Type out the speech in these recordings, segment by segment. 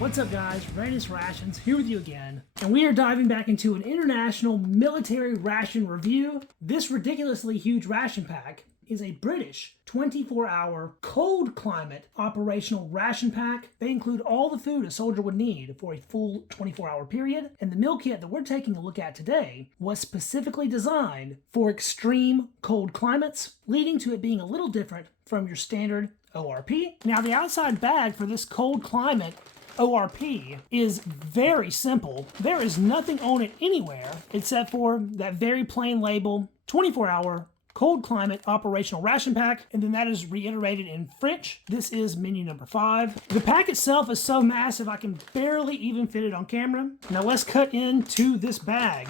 What's up guys, Readiness Rations here with you again, and we are diving back into an international military ration review. This ridiculously huge ration pack is a British 24-hour cold climate operational ration pack. They include all the food a soldier would need for a full 24-hour period, and the meal kit that we're taking a look at today was specifically designed for extreme cold climates, leading to it being a little different from your standard ORP. Now the outside bag for this cold climate ORP is very simple. There is nothing on it anywhere except for that very plain label, 24-hour cold climate operational ration pack, and then that is reiterated in French. This is menu number 5. The pack itself is so massive I can barely even fit it on camera. Now let's cut into this bag.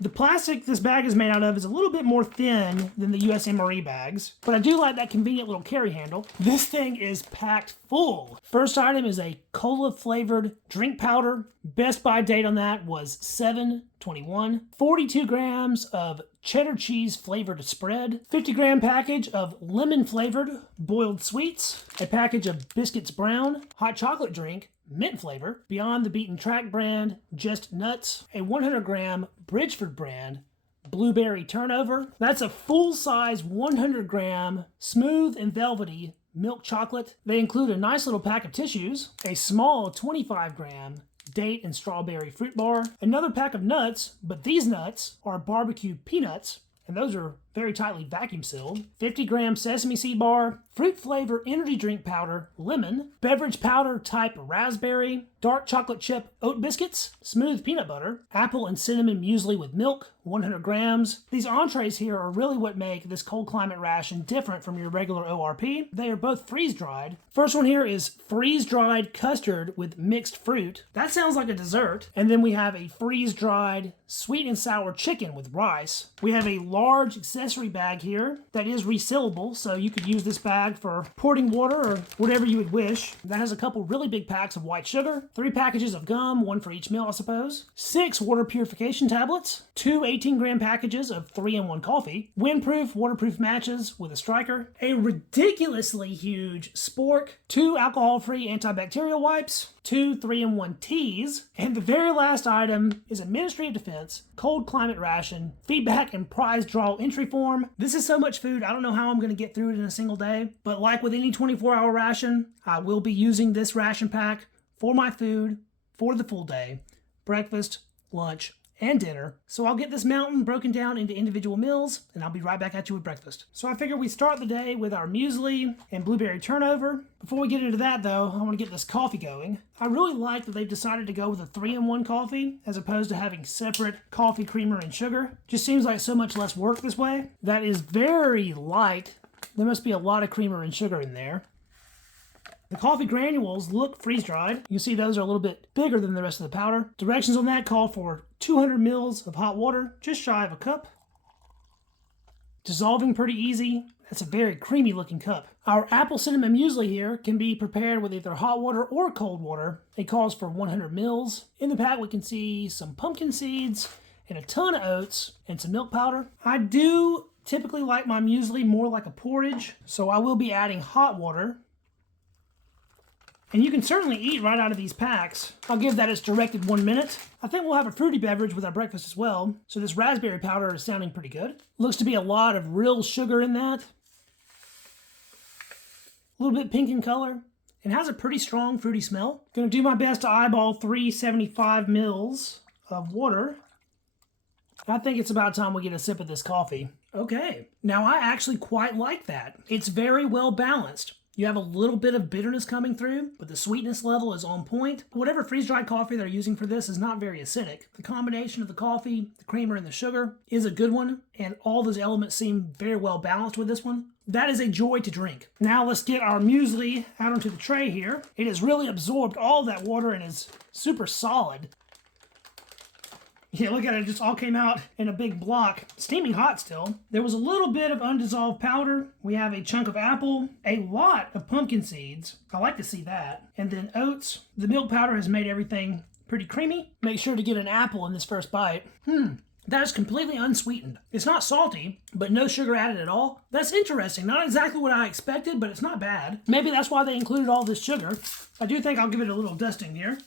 The plastic this bag is made out of is a little bit more thin than the US MRE bags, but I do like that convenient little carry handle. This thing is packed full. First item is a cola flavored drink powder. Best buy date on that was 7/21. 42 grams of cheddar cheese flavored spread. 50-gram package of lemon flavored boiled sweets. A package of biscuits brown. Hot chocolate drink, mint flavor, Beyond the Beaten Track brand, Just Nuts, a 100-gram Bridgeford brand blueberry turnover. That's a full-size 100-gram smooth and velvety milk chocolate. They include a nice little pack of tissues, a small 25-gram date and strawberry fruit bar, another pack of nuts, but these nuts are barbecue peanuts, and those are very tightly vacuum sealed. 50-gram sesame seed bar, fruit flavor energy drink powder, lemon, beverage powder type raspberry, dark chocolate chip oat biscuits, smooth peanut butter, apple and cinnamon muesli with milk, 100 grams. These entrees here are really what make this cold climate ration different from your regular ORP. They are both freeze-dried. First one here is freeze-dried custard with mixed fruit. That sounds like a dessert. And then we have a freeze-dried sweet and sour chicken with rice. We have a large accessory bag here that is resealable, so you could use this bag for porting water or whatever you would wish. That has a couple really big packs of white sugar, 3 packages of gum, 1 for each meal I suppose, 6 water purification tablets, 2 18-gram packages of 3-in-1 coffee, windproof waterproof matches with a striker, a ridiculously huge spork, 2 alcohol-free antibacterial wipes, 2 3-in-1 teas, and the very last item is a Ministry of Defense cold climate ration feedback and prize draw entry form. This is so much food, I don't know how I'm going to get through it in a single day, but like with any 24-hour ration, I will be using this ration pack for my food for the full day, breakfast, lunch, and dinner. So I'll get this mountain broken down into individual meals, and I'll be right back at you with breakfast. So I figure we start the day with our muesli and blueberry turnover. Before we get into that though, I want to get this coffee going. I really like that they've decided to go with a 3-in-1 coffee as opposed to having separate coffee, creamer, and sugar. Just seems like so much less work this way. That is very light. There must be a lot of creamer and sugar in there. The coffee granules look freeze-dried. You can see those are a little bit bigger than the rest of the powder. Directions on that call for 200 mils of hot water, just shy of a cup. Dissolving pretty easy. That's a very creamy looking cup. Our apple cinnamon muesli here can be prepared with either hot water or cold water. It calls for 100 mils. In the pack we can see some pumpkin seeds and a ton of oats and some milk powder. I do typically like my muesli more like a porridge, so I will be adding hot water. And you can certainly eat right out of these packs. I'll give that its directed 1 minute. I think we'll have a fruity beverage with our breakfast as well. So this raspberry powder is sounding pretty good. Looks to be a lot of real sugar in that. A little bit pink in color. It has a pretty strong fruity smell. Gonna do my best to eyeball 375 mils of water. I think it's about time we get a sip of this coffee. Okay, now I actually quite like that. It's very well balanced. You have a little bit of bitterness coming through, but the sweetness level is on point. Whatever freeze-dried coffee they're using for this is not very acidic. The combination of the coffee, the creamer, and the sugar is a good one, and all those elements seem very well balanced with this one. That is a joy to drink. Now let's get our muesli out onto the tray here. It has really absorbed all that water and is super solid. Yeah, look at it, it just all came out in a big block. Steaming hot still. There was a little bit of undissolved powder. We have a chunk of apple, a lot of pumpkin seeds. I like to see that. And then oats. The milk powder has made everything pretty creamy. Make sure to get an apple in this first bite. That is completely unsweetened. It's not salty, but no sugar added at all. That's interesting. Not exactly what I expected, but it's not bad. Maybe that's why they included all this sugar. I do think I'll give it a little dusting here.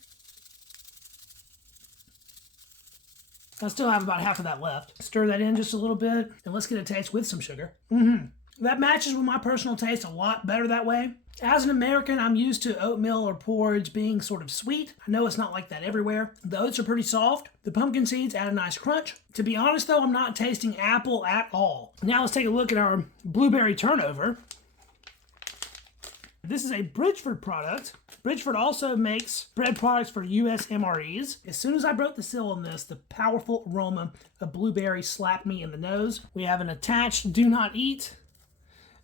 I still have about half of that left. Stir that in just a little bit, and let's get a taste with some sugar. That matches with my personal taste a lot better that way. As an American, I'm used to oatmeal or porridge being sort of sweet. I know it's not like that everywhere. The oats are pretty soft. The pumpkin seeds add a nice crunch. To be honest though, I'm not tasting apple at all. Now let's take a look at our blueberry turnover. This is a Bridgeford product. Bridgeford also makes bread products for US MREs. As soon as I broke the seal on this, the powerful aroma of blueberry slapped me in the nose. We have an attached do not eat,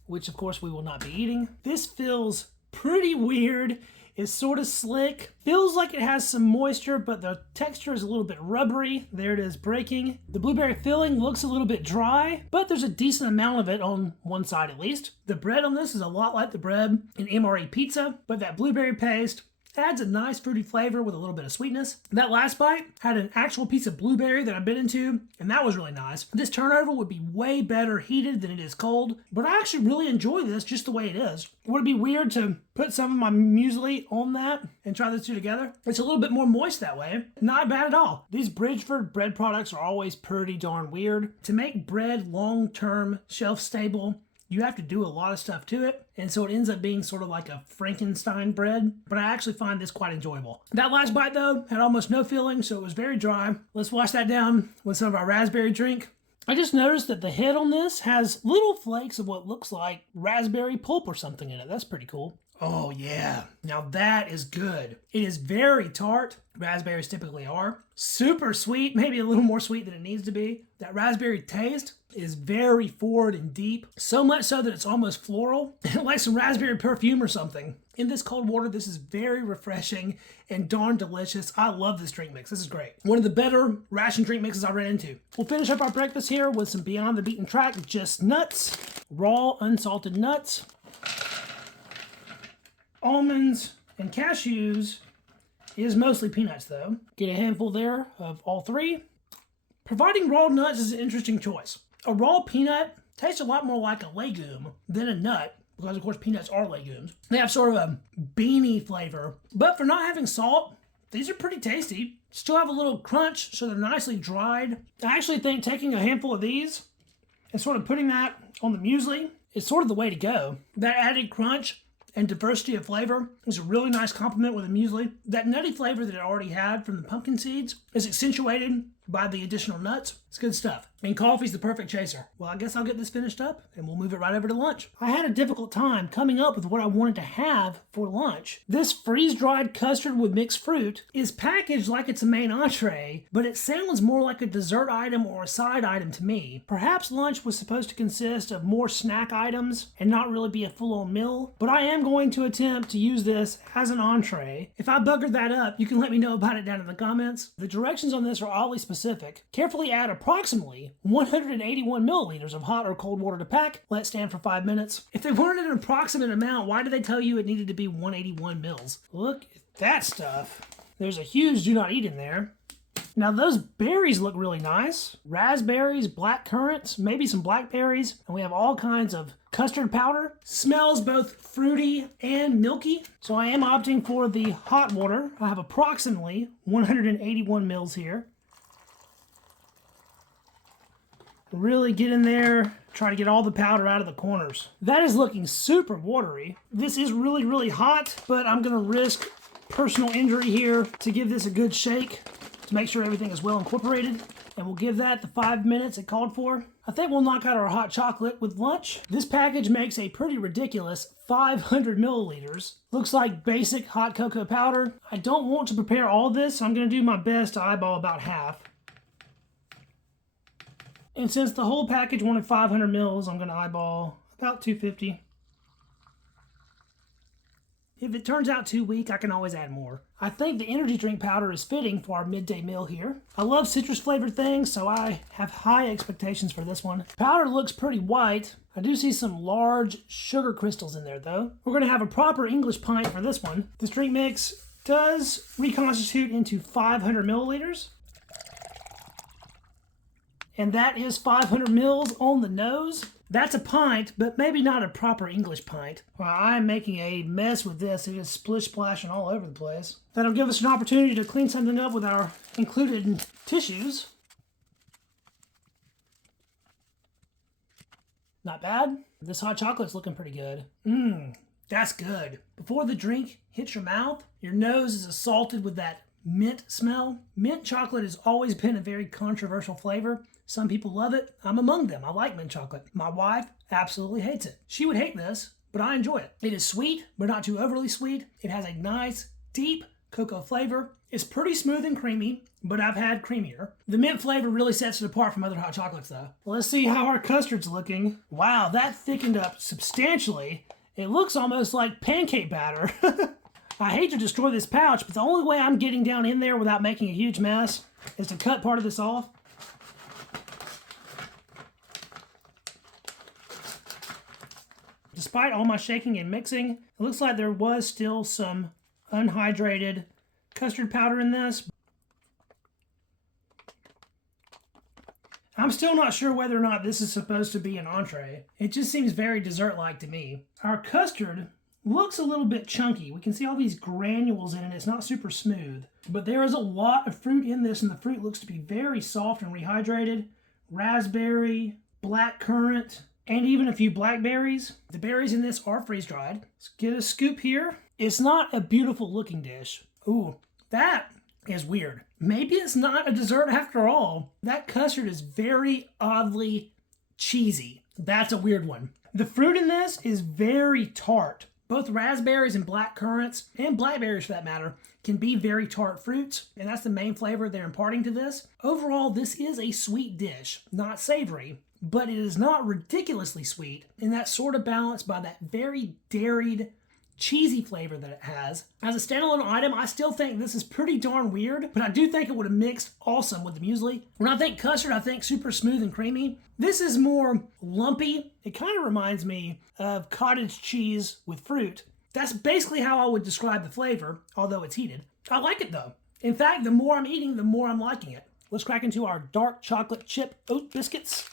which of course we will not be eating. This feels pretty weird. It's sort of slick. Feels like it has some moisture, but the texture is a little bit rubbery. There it is breaking. The blueberry filling looks a little bit dry, but there's a decent amount of it on one side at least. The bread on this is a lot like the bread in MRE pizza, but that blueberry paste adds a nice fruity flavor with a little bit of sweetness. That last bite had an actual piece of blueberry that I bit into, and that was really nice. This turnover would be way better heated than it is cold, but I actually really enjoy this just the way it is. Would it be weird to put some of my muesli on that and try those two together? It's a little bit more moist that way. Not bad at all. These Bridgeford bread products are always pretty darn weird. To make bread long-term shelf stable, you have to do a lot of stuff to it, and so it ends up being sort of like a Frankenstein bread, but I actually find this quite enjoyable. That last bite, though, had almost no filling, so it was very dry. Let's wash that down with some of our raspberry drink. I just noticed that the head on this has little flakes of what looks like raspberry pulp or something in it. That's pretty cool. Oh yeah, now that is good. It is very tart. Raspberries typically are. Super sweet, maybe a little more sweet than it needs to be. That raspberry taste is very forward and deep, so much so that it's almost floral, like some raspberry perfume or something. In this cold water, this is very refreshing and darn delicious. I love this drink mix. This is great. One of the better ration drink mixes I ran into. We'll finish up our breakfast here with some Beyond the Beaten Track, just nuts, raw unsalted nuts, almonds, and cashews. It is mostly peanuts though. Get a handful there of all three. Providing raw nuts is an interesting choice. A raw peanut tastes a lot more like a legume than a nut, because of course peanuts are legumes. They have sort of a beany flavor, but for not having salt, these are pretty tasty. Still have a little crunch, so they're nicely dried. I actually think taking a handful of these and sort of putting that on the muesli is sort of the way to go. That added crunch and diversity of flavor is a really nice complement with a muesli. That nutty flavor that it already had from the pumpkin seeds is accentuated by the additional nuts. It's good stuff. And coffee's the perfect chaser. Well, I guess I'll get this finished up and we'll move it right over to lunch. I had a difficult time coming up with what I wanted to have for lunch. This freeze-dried custard with mixed fruit is packaged like it's a main entree, but it sounds more like a dessert item or a side item to me. Perhaps lunch was supposed to consist of more snack items and not really be a full-on meal, but I am going to attempt to use this as an entree. If I buggered that up, you can let me know about it down in the comments. The directions on this are oddly specific. Carefully add approximately 181 milliliters of hot or cold water to pack. Let stand for 5 minutes. If they wanted an approximate amount, why did they tell you it needed to be 181 mils? Look at that stuff. There's a huge do not eat in there. Now those berries look really nice. Raspberries, black currants, maybe some blackberries, and we have all kinds of custard powder. Smells both fruity and milky, so I am opting for the hot water. I have approximately 181 mils here. Really get in there, try to get all the powder out of the corners. That is looking super watery. This is really, really hot, but I'm gonna risk personal injury here to give this a good shake to make sure everything is well incorporated. And we'll give that the 5 minutes it called for. I think we'll knock out our hot chocolate with lunch. This package makes a pretty ridiculous 500 milliliters. Looks like basic hot cocoa powder. I don't want to prepare all this, so I'm gonna do my best to eyeball about half. And since the whole package wanted 500 mils, I'm going to eyeball about 250. If it turns out too weak, I can always add more. I think the energy drink powder is fitting for our midday meal here. I love citrus flavored things, so I have high expectations for this one. Powder looks pretty white. I do see some large sugar crystals in there though. We're going to have a proper English pint for this one. This drink mix does reconstitute into 500 milliliters. and that is 500 mils on the nose. That's a pint, but maybe not a proper English pint. Well, I'm making a mess with this. It is splish splashing all over the place. That'll give us an opportunity to clean something up with our included tissues. Not bad. This hot chocolate's looking pretty good. That's good. Before the drink hits your mouth, your nose is assaulted with that mint smell. Mint chocolate has always been a very controversial flavor. Some people love it. I'm among them. I like mint chocolate. My wife absolutely hates it. She would hate this, but I enjoy it. It is sweet, but not too overly sweet. It has a nice, deep cocoa flavor. It's pretty smooth and creamy, but I've had creamier. The mint flavor really sets it apart from other hot chocolates, though. Well, let's see how our custard's looking. Wow, that thickened up substantially. It looks almost like pancake batter. I hate to destroy this pouch, but the only way I'm getting down in there without making a huge mess is to cut part of this off. Despite all my shaking and mixing, it looks like there was still some unhydrated custard powder in this. I'm still not sure whether or not this is supposed to be an entree. It just seems very dessert-like to me. Our custard looks a little bit chunky. We can see all these granules in it. It's not super smooth. But there is a lot of fruit in this, and the fruit looks to be very soft and rehydrated. Raspberry, black currant, and even a few blackberries. The berries in this are freeze-dried. Let's get a scoop here. It's not a beautiful looking dish. Ooh, that is weird. Maybe it's not a dessert after all. That custard is very oddly cheesy. That's a weird one. The fruit in this is very tart. Both raspberries and black currants, and blackberries for that matter, can be very tart fruits, and that's the main flavor they're imparting to this. Overall, this is a sweet dish, not savory, but it is not ridiculously sweet, and that's sort of balanced by that very dairy, cheesy flavor that it has. As a standalone item, I still think this is pretty darn weird, but I do think it would have mixed awesome with the muesli. When I think custard, I think super smooth and creamy. This is more lumpy. It kind of reminds me of cottage cheese with fruit. That's basically how I would describe the flavor, although it's heated. I like it though. In fact, the more I'm eating, the more I'm liking it. Let's crack into our dark chocolate chip oat biscuits.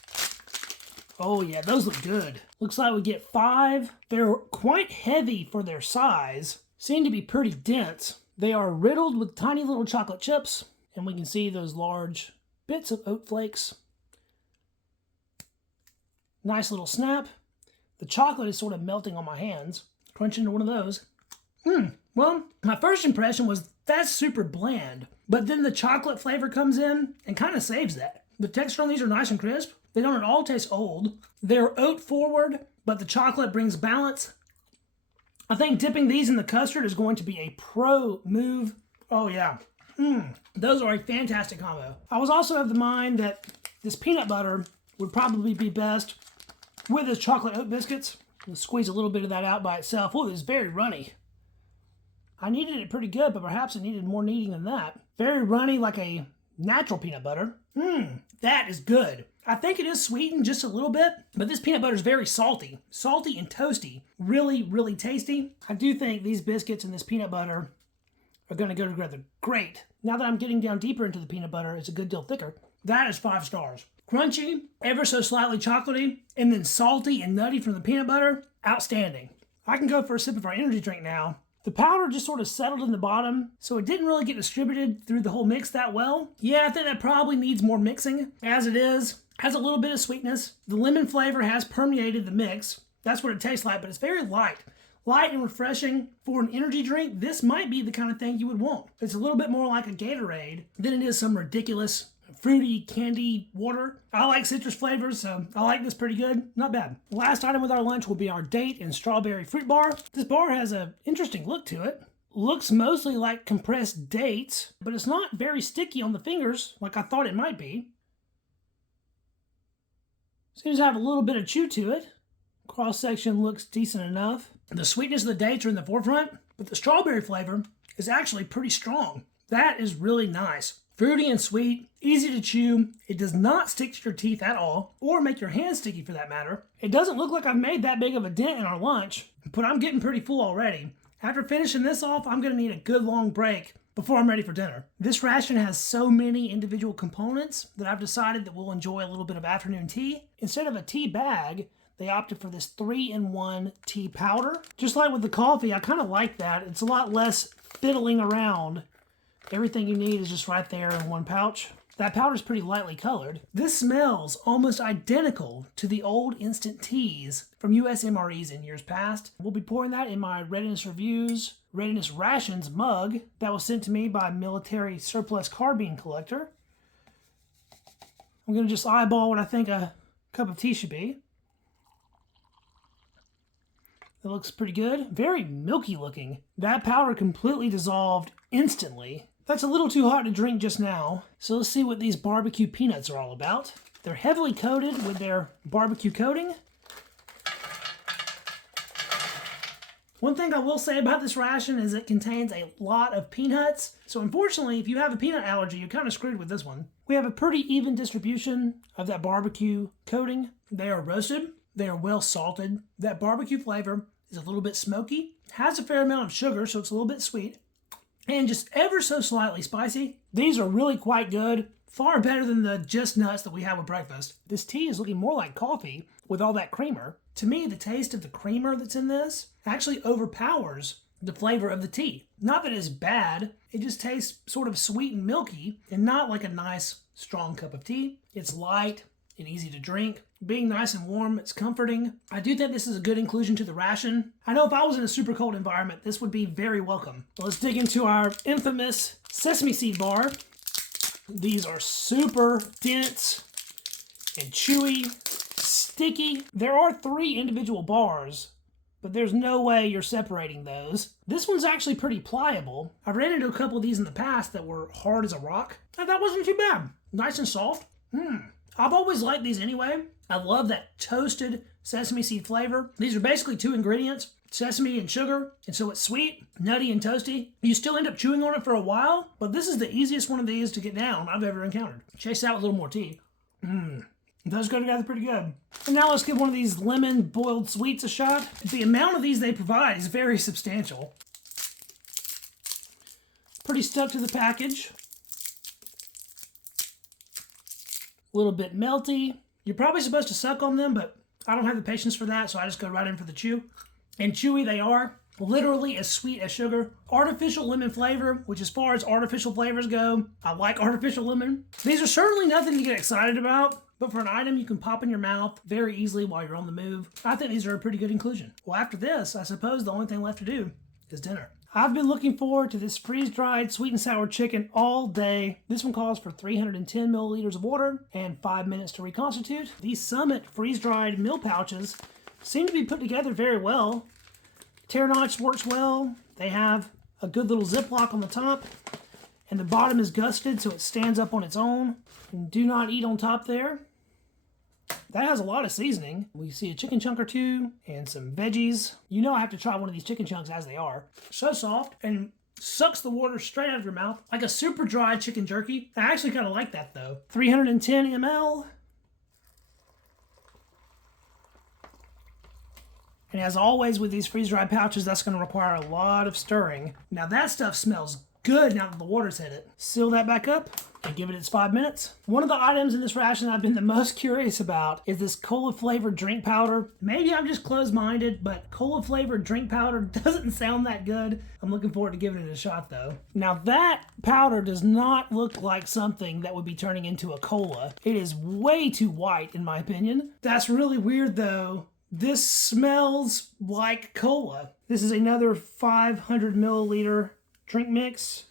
Oh yeah, those look good. Looks like we get 5. They're quite heavy for their size. Seem to be pretty dense. They are riddled with tiny little chocolate chips, and we can see those large bits of oat flakes. Nice little snap. The chocolate is sort of melting on my hands. Crunch into one of those. Well, my first impression was that's super bland, but then the chocolate flavor comes in and kind of saves that. The texture on these are nice and crisp. They don't at all taste old. They're oat forward, but the chocolate brings balance. I think dipping these in the custard is going to be a pro move. Oh yeah. Those are a fantastic combo. I was also of the mind that this peanut butter would probably be best with this chocolate oat biscuits. Let's squeeze a little bit of that out by itself. Oh, this is very runny. I kneaded it pretty good, but perhaps it needed more kneading than that. Very runny, like a natural peanut butter. That is good. I think it is sweetened just a little bit, but this peanut butter is very salty. Salty and toasty. Really, really tasty. I do think these biscuits and this peanut butter are going to go together great. Now that I'm getting down deeper into the peanut butter, it's a good deal thicker. That is 5 stars. Crunchy, ever so slightly chocolatey, and then salty and nutty from the peanut butter. Outstanding. I can go for a sip of our energy drink now. The powder just sort of settled in the bottom, so it didn't really get distributed through the whole mix that well. Yeah, I think that probably needs more mixing. As it is, has a little bit of sweetness. The lemon flavor has permeated the mix. That's what it tastes like, but it's very light. Light and refreshing. For an energy drink, this might be the kind of thing you would want. It's a little bit more like a Gatorade than it is some ridiculous fruity candy water. I like citrus flavors, so I like this pretty good. Not bad. The last item with our lunch will be our date and strawberry fruit bar. This bar has an interesting look to it. Looks mostly like compressed dates, but it's not very sticky on the fingers like I thought it might be. Seems to have a little bit of chew to it. Cross section looks decent enough. The sweetness of the dates are in the forefront, but the strawberry flavor is actually pretty strong. That is really nice. Fruity and sweet, easy to chew. It does not stick to your teeth at all, or make your hands sticky for that matter. It doesn't look like I've made that big of a dent in our lunch, but I'm getting pretty full already. After finishing this off, I'm going to need a good long break before I'm ready for dinner. This ration has so many individual components that I've decided that we'll enjoy a little bit of afternoon tea. Instead of a tea bag, they opted for this 3-in-1 tea powder. Just like with the coffee, I kind of like that. It's a lot less fiddling around. Everything you need is just right there in one pouch. That powder's pretty lightly colored. This smells almost identical to the old instant teas from US MREs in years past. We'll be pouring that in my Readiness Reviews Readiness Rations mug that was sent to me by Military Surplus Carbine Collector. I'm gonna just eyeball what I think a cup of tea should be. It looks pretty good. Very milky looking. That powder completely dissolved instantly. That's a little too hot to drink just now. So let's see what these barbecue peanuts are all about. They're heavily coated with their barbecue coating. One thing I will say about this ration is it contains a lot of peanuts. So unfortunately, if you have a peanut allergy, you're kind of screwed with this one. We have a pretty even distribution of that barbecue coating. They are roasted. They are well salted. That barbecue flavor is a little bit smoky. Has a fair amount of sugar, so it's a little bit sweet. And just ever so slightly spicy. These are really quite good. Far better than the just nuts that we have with breakfast. This tea is looking more like coffee with all that creamer. To me, the taste of the creamer that's in this actually overpowers the flavor of the tea. Not that it's bad, it just tastes sort of sweet and milky and not like a nice, strong cup of tea. It's light and easy to drink. Being nice and warm, it's comforting. I do think this is a good inclusion to the ration. I know if I was in a super cold environment, this would be very welcome. Let's dig into our infamous sesame seed bar. These are super dense and chewy, sticky. There are 3 individual bars, but there's no way you're separating those. This one's actually pretty pliable. I've ran into a couple of these in the past that were hard as a rock. And that wasn't too bad. Nice and soft. I've always liked these anyway. I love that toasted sesame seed flavor. These are basically 2 ingredients, sesame and sugar, and so it's sweet, nutty, and toasty. You still end up chewing on it for a while, but this is the easiest one of these to get down I've ever encountered. Chase that with a little more tea. Those go together pretty good. And now let's give one of these lemon boiled sweets a shot. The amount of these they provide is very substantial. Pretty stuck to the package. A little bit melty. You're probably supposed to suck on them, but I don't have the patience for that, so I just go right in for the chew. And chewy they are. Literally as sweet as sugar. Artificial lemon flavor, which as far as artificial flavors go, I like artificial lemon. These are certainly nothing to get excited about, but for an item you can pop in your mouth very easily while you're on the move, I think these are a pretty good inclusion. Well, after this, I suppose the only thing left to do is dinner. I've been looking forward to this freeze-dried sweet and sour chicken all day. This one calls for 310 milliliters of water and 5 minutes to reconstitute. These Summit freeze-dried meal pouches seem to be put together very well. Tear notch works well. They have a good little Ziploc on the top, and the bottom is gusseted so it stands up on its own. And do not eat on top there. That has a lot of seasoning. We see a chicken chunk or 2 and some veggies. You know I have to try one of these chicken chunks as they are. So soft and sucks the water straight out of your mouth like a super dry chicken jerky. I actually kind of like that though. 310 ml. And as always with these freeze-dried pouches, that's going to require a lot of stirring. Now that stuff smells good now that the water's hit it. Seal that back up and give it its 5 minutes. One of the items in this ration I've been the most curious about is this cola-flavored drink powder. Maybe I'm just closed-minded, but cola-flavored drink powder doesn't sound that good. I'm looking forward to giving it a shot, though. Now, that powder does not look like something that would be turning into a cola. It is way too white, in my opinion. That's really weird, though. This smells like cola. This is another 500 milliliter drink mix.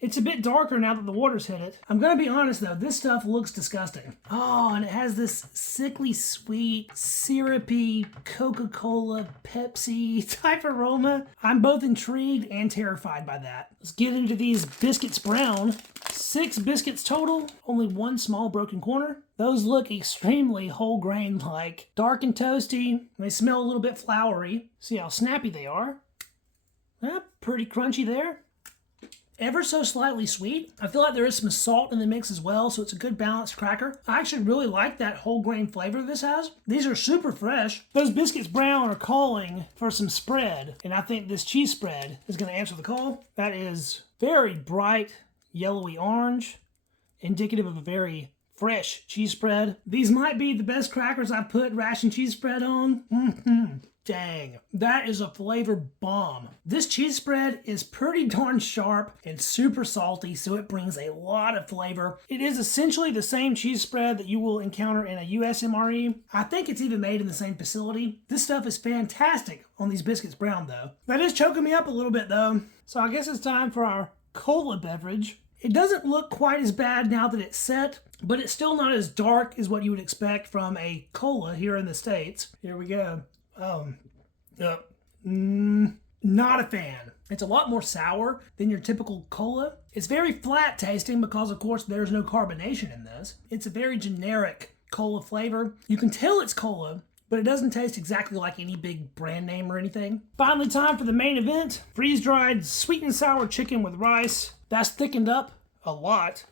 It's a bit darker now that the water's hit it. I'm gonna be honest though, this stuff looks disgusting. Oh, and it has this sickly sweet, syrupy, Coca-Cola, Pepsi type aroma. I'm both intrigued and terrified by that. Let's get into these biscuits brown. 6 biscuits total, only 1 small broken corner. Those look extremely whole grain like. Dark and toasty. They smell a little bit floury. See how snappy they are. Pretty crunchy there. ever so slightly sweet. I feel like there is some salt in the mix as well, so it's a good balanced cracker. I actually really like that whole grain flavor this has. These are super fresh. Those biscuits brown are calling for some spread, and I think this cheese spread is going to answer the call. That is very bright yellowy orange, indicative of a very fresh cheese spread. These might be the best crackers I've put ration cheese spread on. Dang, that is a flavor bomb. This cheese spread is pretty darn sharp and super salty, so it brings a lot of flavor. It is essentially the same cheese spread that you will encounter in a US MRE. I think it's even made in the same facility. This stuff is fantastic on these biscuits brown though. That is choking me up a little bit though. So I guess it's time for our cola beverage. It doesn't look quite as bad now that it's set, but it's still not as dark as what you would expect from a cola here in the States. Here we go. Not a fan. It's a lot more sour than your typical cola. It's very flat tasting because, of course, there's no carbonation in this. It's a very generic cola flavor. You can tell it's cola, but it doesn't taste exactly like any big brand name or anything. Finally, time for the main event. Freeze-dried sweet and sour chicken with rice. That's thickened up a lot.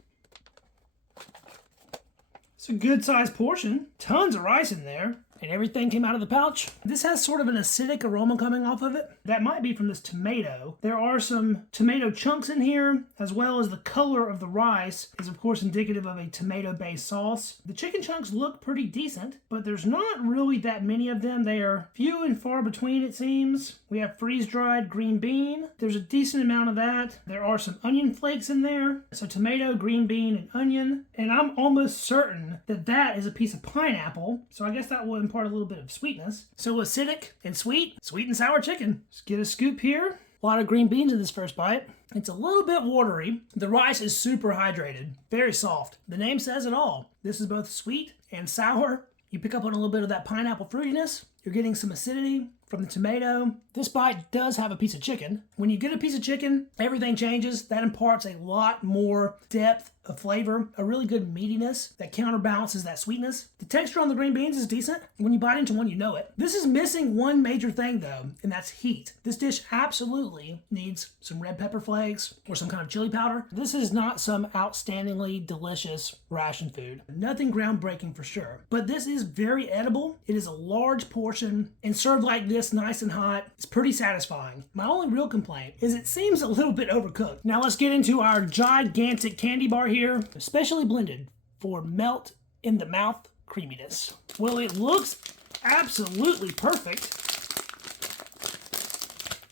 It's a good-sized portion. Tons of rice in there. And everything came out of the pouch. This has sort of an acidic aroma coming off of it. That might be from this tomato. There are some tomato chunks in here, as well as the color of the rice is of course indicative of a tomato-based sauce. The chicken chunks look pretty decent, but there's not really that many of them. They are few and far between, it seems. We have freeze-dried green bean. There's a decent amount of that. There are some onion flakes in there. So tomato, green bean, and onion. And I'm almost certain that that is a piece of pineapple. So I guess that will impart a little bit of sweetness. So acidic and sweet and sour chicken. Let's get a scoop here. A lot of green beans in this first bite. It's a little bit watery. The rice is super hydrated, very soft. The name says it all. This is both sweet and sour. You pick up on a little bit of that pineapple fruitiness. You're getting some acidity from the tomato. This bite does have a piece of chicken. When you get a piece of chicken, everything changes. That imparts a lot more depth of flavor, a really good meatiness that counterbalances that sweetness. The texture on the green beans is decent. When you bite into one, you know it. This is missing one major thing though, and that's heat. This dish absolutely needs some red pepper flakes or some kind of chili powder. This is not some outstandingly delicious ration food. Nothing groundbreaking for sure, but this is very edible. It is a large portion and served like this nice and hot. It's pretty satisfying. My only real complaint is it seems a little bit overcooked. Now let's get into our gigantic candy bar here, specially blended for melt in the mouth creaminess. Well, it looks absolutely perfect.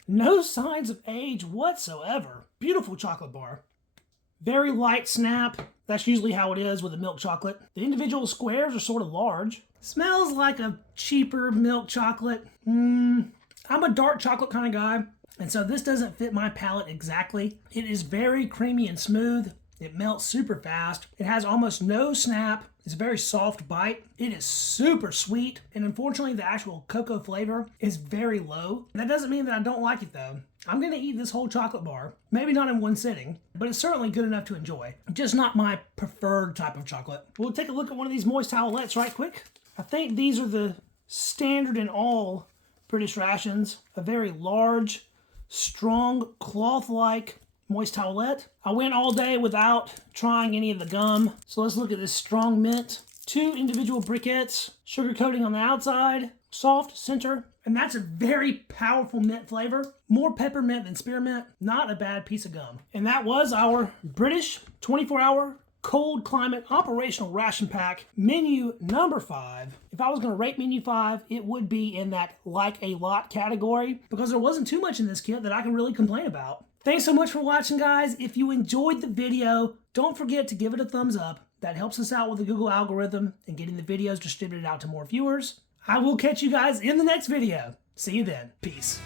No signs of age whatsoever. Beautiful chocolate bar. Very light snap. That's usually how it is with a milk chocolate. The individual squares are sort of large. Smells like a cheaper milk chocolate. I'm a dark chocolate kind of guy, and so this doesn't fit my palate exactly. It is very creamy and smooth. It melts super fast. It has almost no snap. It's a very soft bite. It is super sweet, and unfortunately the actual cocoa flavor is very low. That doesn't mean that I don't like it though. I'm gonna eat this whole chocolate bar. Maybe not in one sitting, but it's certainly good enough to enjoy. Just not my preferred type of chocolate. We'll take a look at one of these moist towelettes right quick. I think these are the standard in all British rations. A very large, strong, cloth-like moist towelette. I went all day without trying any of the gum. So let's look at this strong mint. 2 individual briquettes, sugar coating on the outside, soft center, and that's a very powerful mint flavor. More peppermint than spearmint. Not a bad piece of gum. And that was our British 24-hour cold climate operational ration pack menu number 5. If I was going to rate menu 5, it would be in that like a lot category because there wasn't too much in this kit that I can really complain about. Thanks so much for watching, guys. If you enjoyed the video, don't forget to give it a thumbs up. That helps us out with the Google algorithm and getting the videos distributed out to more viewers. I will catch you guys in the next video. See you then. Peace.